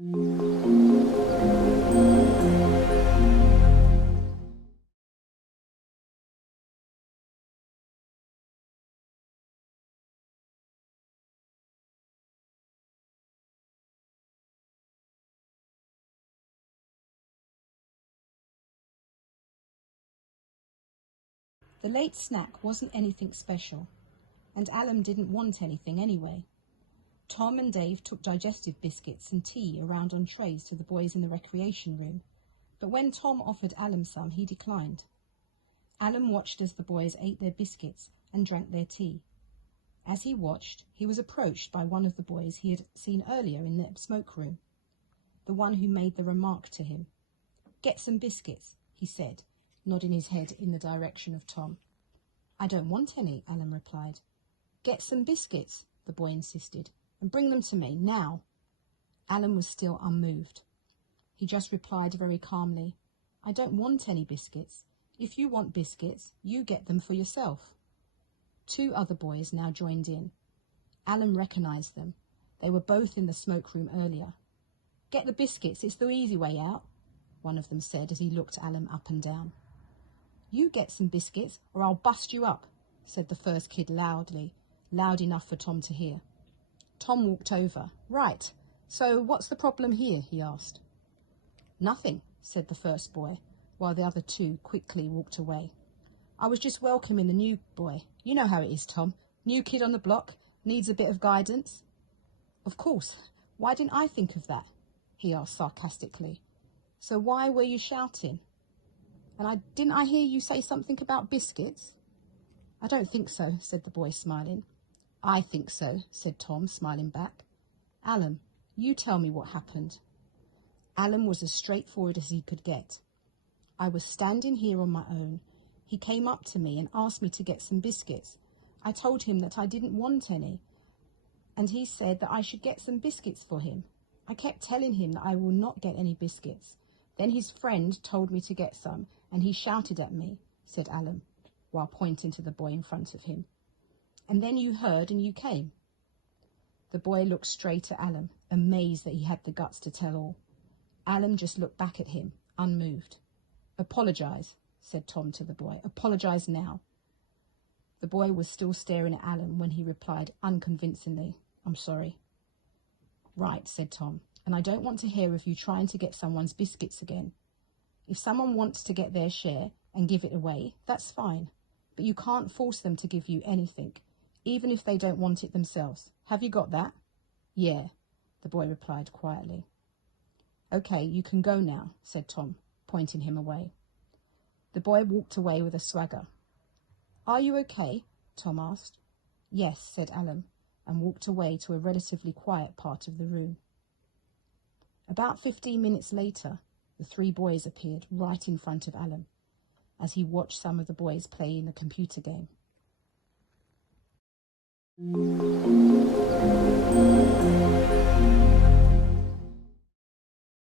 The late snack wasn't anything special, and Alan didn't want anything anyway. Tom and Dave took digestive biscuits and tea around on trays to the boys in the recreation room, but when Tom offered Alan some, he declined. Alan watched as the boys ate their biscuits and drank their tea. As he watched, he was approached by one of the boys he had seen earlier in the smoke room, the one who made the remark to him. "Get some biscuits," he said, nodding his head in the direction of Tom. "I don't want any," Alan replied. "Get some biscuits," the boy insisted, "and bring them to me, now." Alan was still unmoved. He just replied very calmly, "I don't want any biscuits. If you want biscuits, you get them for yourself." Two other boys now joined in. Alan recognised them. They were both in the smoke room earlier. "Get the biscuits, it's the easy way out," one of them said as he looked Alan up and down. "You get some biscuits or I'll bust you up," said the first kid loudly, loud enough for Tom to hear. Tom walked over. "Right, so what's the problem here?" he asked. "Nothing," said the first boy, while the other two quickly walked away. "I was just welcoming the new boy. You know how it is, Tom. New kid on the block, needs a bit of guidance." "Of course. Why didn't I think of that?" he asked sarcastically. "So why were you shouting? And didn't I hear you say something about biscuits?" "I don't think so," said the boy, smiling. "I think so," said Tom, smiling back. "Alan, you tell me what happened." Alan was as straightforward as he could get. "I was standing here on my own. He came up to me and asked me to get some biscuits. I told him that I didn't want any, and he said that I should get some biscuits for him. I kept telling him that I will not get any biscuits. Then his friend told me to get some, and he shouted at me," said Alan, while pointing to the boy in front of him. "And then you heard and you came." The boy looked straight at Alan, amazed that he had the guts to tell all. Alan just looked back at him, unmoved. "Apologise," said Tom to the boy. "Apologise now." The boy was still staring at Alan when he replied unconvincingly, "I'm sorry." "Right," said Tom, "and I don't want to hear of you trying to get someone's biscuits again. If someone wants to get their share and give it away, that's fine. But you can't force them to give you anything, even if they don't want it themselves. Have you got that?" "Yeah," the boy replied quietly. "Okay, you can go now," said Tom, pointing him away. The boy walked away with a swagger. "Are you okay?" Tom asked. "Yes," said Alan, and walked away to a relatively quiet part of the room. About 15 minutes later, the three boys appeared right in front of Alan as he watched some of the boys play in a computer game.